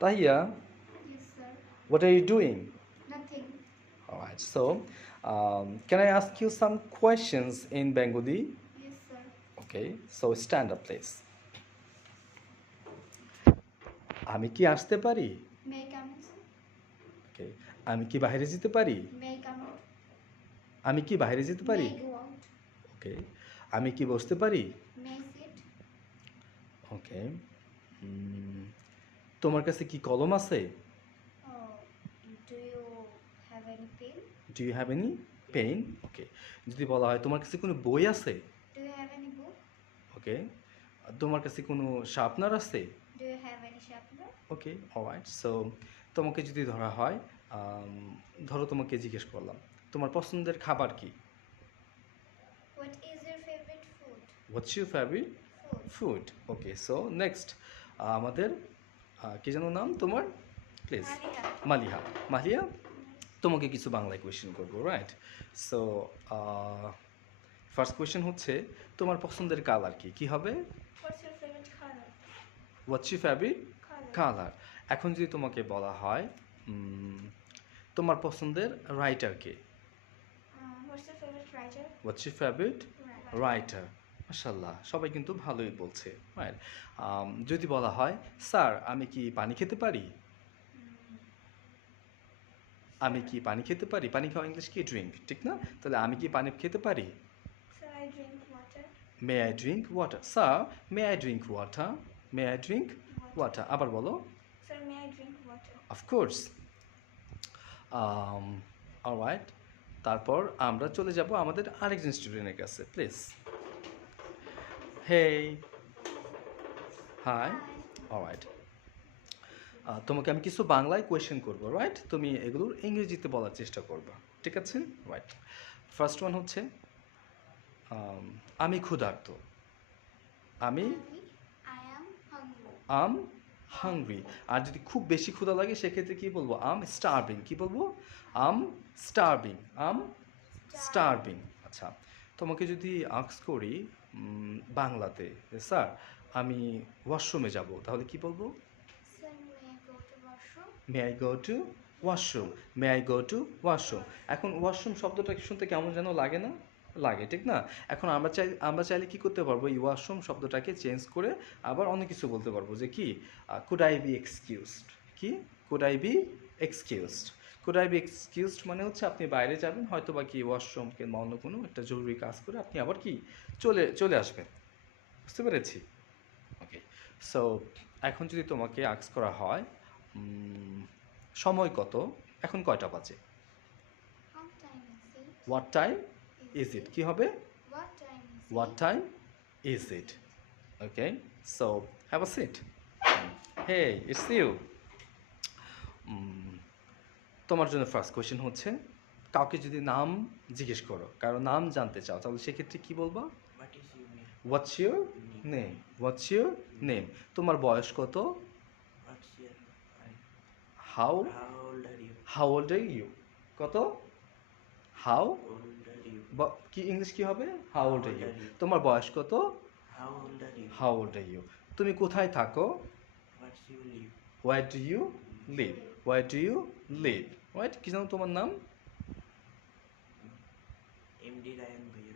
Tahiya, Yes, sir. what are you doing? Nothing. All right. So, can I ask you some questions in Bengali? Yes, sir. Okay. So stand up, please. আমি কি আসতে পারি? May I come in, sir? ওকে। আমি কি বাইরে যেতে পারি? May I come out? আমি কি বাইরে যেতে পারি? May I go out? ওকে। আমি কি বসতে পারি? May I sit? ওকে। তোমার কাছে কি কলম আছে? Oh, do you have any pen? Do you have any pen? Okay. যদি বলা হয় তোমার কাছে কোনো বই আছে? Do you have any book? ওকে। তোমার কাছে কোনো শার্পনার আছে? Do you have any sharpener? Okay, alright. So তোমাকে যদি ধরা হয়, ধরো তোমাকে জিজ্ঞেস করলাম তোমার পছন্দের খাবার কি? What is your favorite food? What's your favourite Food. Food? Okay, so next আমাদের কি যেন নাম তোমার? প্লিজ। Maria. মালিহা। মালিয়া, তোমাকে কিছু বাংলায় কোয়েশ্চেন করবো, রাইট? সো ফার্স্ট কোয়েশ্চেন হচ্ছে তোমার পছন্দের কালার কি? কি হবে? What's your favorite color? What's your favourite Color. Colour. এখন যদি তোমাকে বলা হয় তোমার পছন্দের writer K? What's your favorite writer? What's your favourite Right. Writer. মাশাল্লাহ, সবাই কিন্তু ভালোই বলছে, রাইট? যদি বলা হয় স্যার আমি কি পানি খেতে পারি? আমি কি পানি খেতে পারি? পানি খাওয়া ইংলিশ কি? ড্রিঙ্ক, ঠিক না? তাহলে আমি কি পানি খেতে পারি? Sir, I drink water. May I drink water? Sir may I drink water? May I drink water. আবার বলো। Sir, may I drink water? Of course. Alright, তারপর আমরা চলে যাব আমাদের আরেকজন স্টুডেন্টের কাছে, প্লিজ। Hey, high, alright. তোমাকে আমি কিছু বাংলায় কোয়েশ্চেন করবো, রাইট? তুমি এগুলোর ইংরেজিতে বলার চেষ্টা করবা, ঠিক আছে? রাইট। ফার্স্ট ওয়ান হচ্ছে আমি ক্ষুধার্ত। আমি I am hungry. Am hungry. আর যদি খুব বেশি ক্ষুধা লাগে সেক্ষেত্রে কি বলবো? আম স্টারভিং। কি বলবো? আম স্টারভিং। আম স্টারভিং। আচ্ছা, তোমাকে যদি আস্ক করি বাংলাতে যে স্যার আমি ওয়াশরুমে যাব, তাহলে কি বলবো? Sir, may I go to washroom? May I go to washroom. May I go to washroom. এখন ওয়াশরুম শব্দটা শুনতে কেমন যেন লাগে না? লাগে, ঠিক না? এখন আমরা চাইলে কি করতে পারবো? এই ওয়াশরুম শব্দটাকে চেঞ্জ করে আবার অনেক কিছু বলতে পারবো, যে কি কুড আই বি এক্সকিউজড। কি? Could I be excused. Could I be excused মানে হচ্ছে আপনি বাইরে যাবেন হয়তো বা কি ওয়াশরুম কিংবা অন্য কোনো একটা জরুরি কাজ করে আপনি আবার কি চলে আসবেন। বুঝতে পেরেছি? ওকে। সো এখন যদি তোমাকে আস্ক করা হয় সময় কত? এখন কয়টা বাজে? What time is it? What time is it? কি হবে? What time is what it? Time is it? Okay, so have a seat. Hey, it's you. তোমার জন্য ফার্স্ট কোয়েশ্চেন হচ্ছে কাউকে যদি নাম জিজ্ঞেস করো, কারো নাম জানতে চাও, তাহলে সেক্ষেত্রে কি বলবা? What is your what's your name? Name? What's your name? তোমার বয়স কত? What's your how How old are you? How old are you? কত? How Old are you? কি ইংলিশ কি হবে? How old are you? How old are you? তোমার বয়স কত? How old are you? How old are you? তুমি কোথায় থাকো? What's you live? Where do you live? Where do you live? Right? কি জানো তোমার নাম? MD Ryan Bhaia.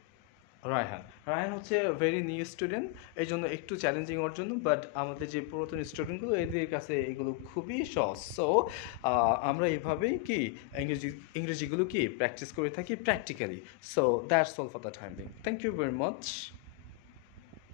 Raihan. Raihan হচ্ছে ভেরি নিউ স্টুডেন্ট, এই জন্য একটু চ্যালেঞ্জিং ওর জন্য, বাট আমাদের যে পুরাতন স্টুডেন্টগুলো এদের কাছে এগুলো খুবই সহজ। সো আমরা এইভাবেই কি ইংরেজিগুলো কি প্র্যাকটিস করে থাকি practically. So that's all for the time being. Thank you very much.